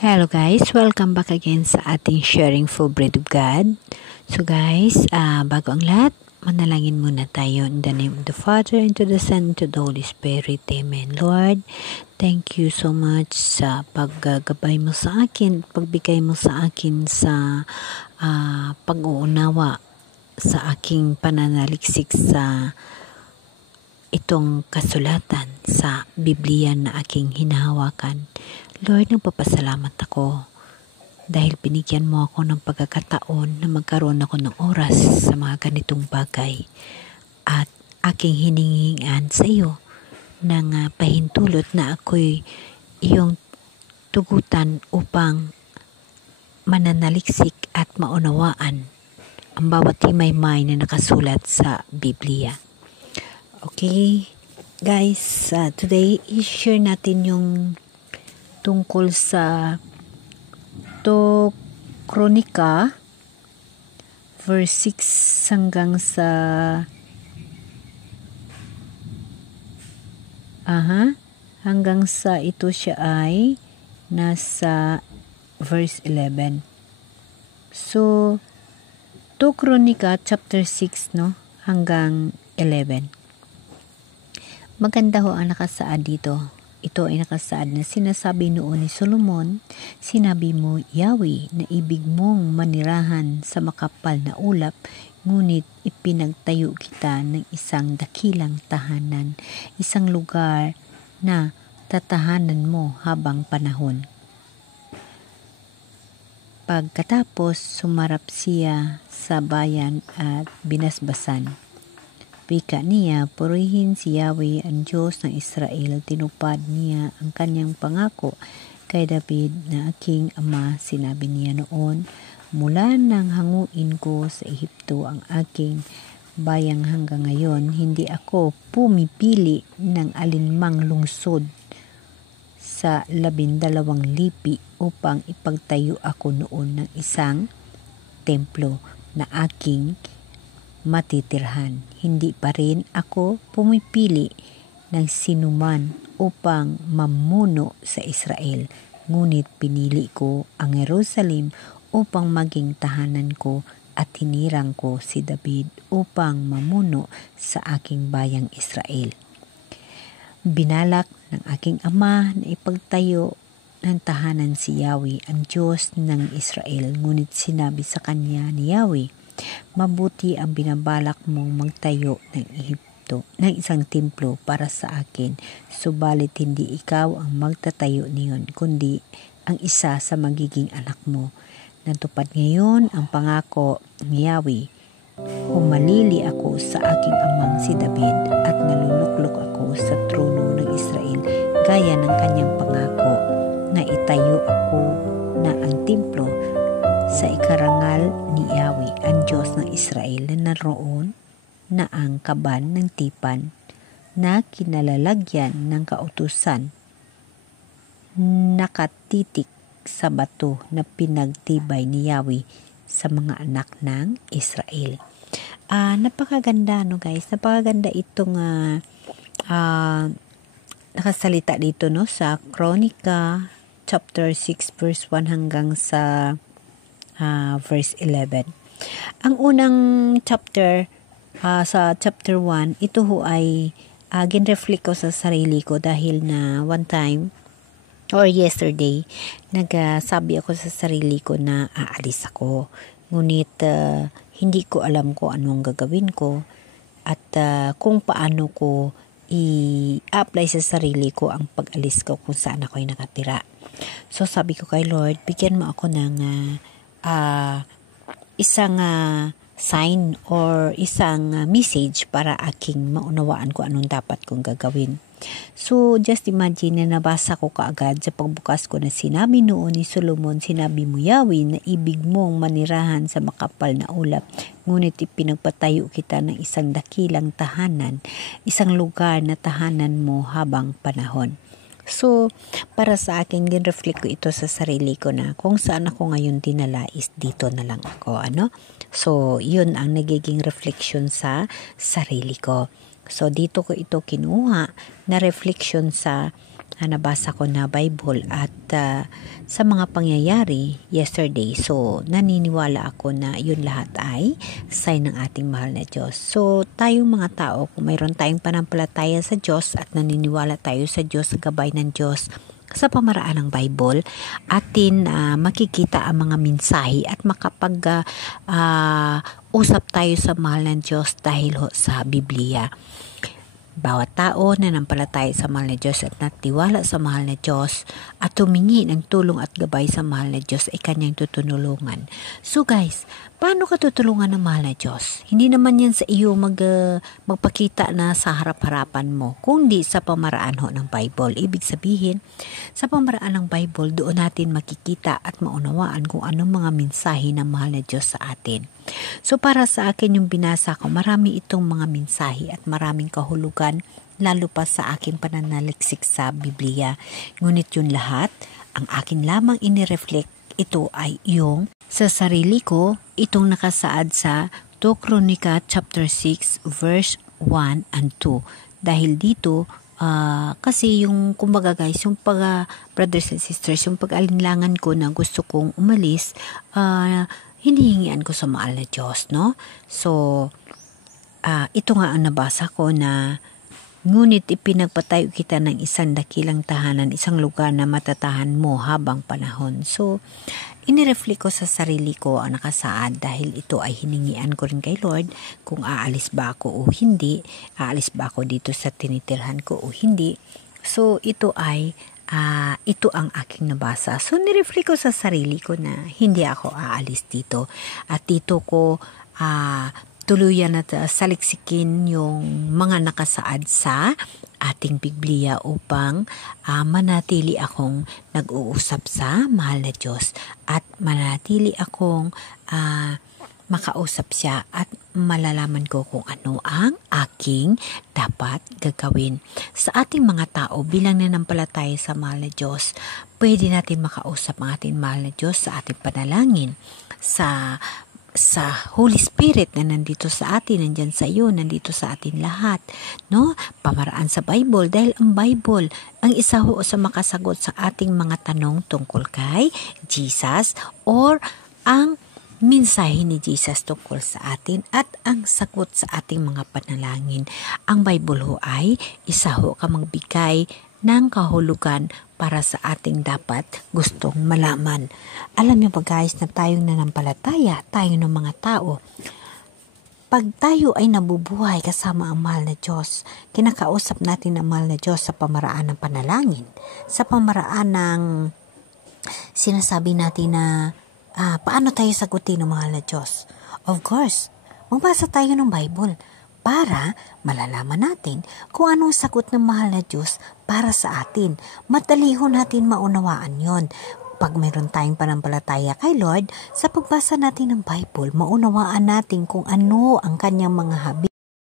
Hello guys, welcome back again sa ating sharing full bread of God. So guys, bago ang lahat, manalangin muna tayo in the name of the Father, and to the Son, and to the Holy Spirit. Amen. Lord, thank you so much sa paggabay mo sa akin, pagbigay mo sa akin sa pag-uunawa sa aking pananaliksik sa itong kasulatan sa Biblia na aking hinahawakan. Lord, nagpapasalamat ako dahil binigyan mo ako ng pagkakataon na magkaroon ako ng oras sa mga ganitong bagay at aking hiningian sa iyo ng pahintulot na ako'y iyong tugutan upang mananaliksik at maunawaan ang bawat himay-may na nakasulat sa Biblia. Okay, guys, today i-share natin yung tungkol sa Kronika verse 6 hanggang sa ito siya ay nasa verse 11. So Kronika chapter 6 hanggang 11. Maganda ho ang nakasaad dito. Ito ay nakasaad na sinasabi noon ni Solomon, sinabi mo, Yahweh, na ibig mong manirahan sa makapal na ulap, ngunit ipinagtayo kita ng isang dakilang tahanan, isang lugar na tatahanan mo habang panahon. Pagkatapos, sumarap siya sa bayan at binasbasan. Wika niya, purihin si Yahweh ang Diyos ng Israel. Tinupad niya ang kanyang pangako kay David na aking ama. Sinabi niya noon, mula nang hanguin ko sa Ehipto ang aking bayang hanggang ngayon, hindi ako pumipili ng alinmang lungsod sa 12 lipi upang ipagtayo ako noon ng isang templo na aking matitirhan. Hindi pa rin ako pumipili ng sinuman upang mamuno sa Israel. Ngunit pinili ko ang Jerusalem upang maging tahanan ko at hinirang ko si David upang mamuno sa aking bayang Israel. Binalak ng aking ama na ipagtayo ng tahanan si Yahweh, ang Diyos ng Israel. Ngunit sinabi sa kanya ni Yahweh, mabuti ang binabalak mong magtayo ng Ehipto ng isang templo para sa akin, subalit hindi ikaw ang magtatayo niyon, kundi ang isa sa magiging anak mo. Natupad ngayon ang pangako ni Yahweh. Humalili ako sa aking amang si David at naluluklok ako sa trono ng Israel gaya ng kanyang pangako na itayo ako na ang templo sa ikarangal ni Yahweh, ang Diyos ng Israel, na naroon na ang kaban ng tipan na kinalalagyan ng kautusan, nakatitik sa bato na pinagtibay ni Yahweh sa mga anak ng Israel. Napakaganda guys, napakaganda itong nakasalita dito sa Kronika chapter 6 verse 1 hanggang sa verse 11. Ang unang chapter, sa chapter 1, ito ho ay ginreflect ko sa sarili ko dahil na one time or yesterday, nagsabi ako sa sarili ko na aalis ako. Ngunit hindi ko alam kung anong gagawin ko at kung paano ko i-apply sa sarili ko ang pag-alis ko kung saan ako ay nakatira. So sabi ko kay Lord, bigyan mo ako ng isang sign or isang message para aking maunawaan ko anong dapat kong gagawin. So just imagine na nabasa ko kaagad sa pagbukas ko na sinabi noon ni Solomon, sinabi mo Yahweh na ibig mong manirahan sa makapal na ulap, ngunit ipinagpatayo kita ng isang dakilang tahanan, isang lugar na tahanan mo habang panahon. So, para sa akin, gin-reflect ko ito sa sarili ko na kung saan ako ngayon dinala is dito na lang ako, So, yun ang nagiging reflection sa sarili ko. So, dito ko ito kinuha na reflection sa nabasa ko na Bible at sa mga pangyayari yesterday. So, naniniwala ako na yun lahat ay sign ng ating mahal na Diyos. So, tayong mga tao, kung mayroon tayong panampalataya sa Diyos at naniniwala tayo sa Diyos, sa gabay ng Diyos, sa pamaraan ng Bible, atin makikita ang mga mensahe at usap tayo sa mahal ng Diyos dahil sa Biblia. Bawat tao na nampalataya sa mahal na Diyos at natiwala sa mahal na Diyos at humingi ng tulong at gabay sa mahal na Diyos ay kanyang tutulungan. So guys, paano ka tutulungan ng mahal na Diyos? Hindi naman yan sa iyo magpakita na sa harap-harapan mo, kundi sa pamaraan ng Bible. Ibig sabihin, sa pamaraan ng Bible, doon natin makikita at maunawaan kung anong mga mensahe ng mahal na Diyos sa atin. So para sa akin yung binasa ko, marami itong mga mensahe at maraming kahulugan, lalo pa sa aking pananaliksik sa Biblia. Ngunit yun lahat, ang akin lamang inireflect ito ay yung sa sarili ko, itong nakasaad sa 2 Chronica chapter 6 verse 1 and 2. Dahil dito, kasi yung kumbaga guys, yung brothers and sisters, yung pag-alinlangan ko na gusto kong umalis, hinihingian ko sa mahal na Diyos, no? So, ito nga ang nabasa ko na ngunit ipinagpatayo kita ng isang dakilang tahanan, isang lugar na matatahan mo habang panahon. So, inireflect ko sa sarili ko ang nakasaad dahil ito ay hiningian ko rin kay Lord kung aalis ba ako o hindi, aalis ba ako dito sa tinitirhan ko o hindi. So, ito ang aking nabasa. So, nireflect ko sa sarili ko na hindi ako aalis dito. At dito ko tuluyan at saliksikin yung mga nakasaad sa ating Biblia upang manatili akong nag-uusap sa mahal na Diyos at manatili akong makausap siya at malalaman ko kung ano ang aking dapat gagawin. Sa ating mga tao, bilang nanampalataya sa mahal na Diyos, pwede natin makausap ang ating mahal na Diyos sa ating panalangin, sa Holy Spirit na nandito sa atin, nandyan sa iyo, nandito sa atin lahat, no? Pamaraan sa Bible, dahil ang Bible ang isa sa makasagot sa ating mga tanong tungkol kay Jesus or ang mensahe ni Jesus tungkol sa atin at ang sagot sa ating mga panalangin. Ang Bible ay isa ka magbigay ng kahulugan para sa ating dapat gustong malaman. Alam niyo ba guys na tayong nanampalataya, tayo ng mga tao, pag tayo ay nabubuhay kasama ang mahal na Diyos, kinakausap natin ang mahal na Diyos sa pamaraan ng panalangin, sa pamaraan ng sinasabi natin na paano tayo sagutin ng mahal na Diyos. Of course, magbasa tayo ng Bible para malalaman natin kung anong sagot ng mahal na Diyos para sa atin. Madali natin maunawaan yon. Pag mayroon tayong panampalataya kay Lord, sa pagbasa natin ng Bible, maunawaan natin kung ano ang kanyang mga habit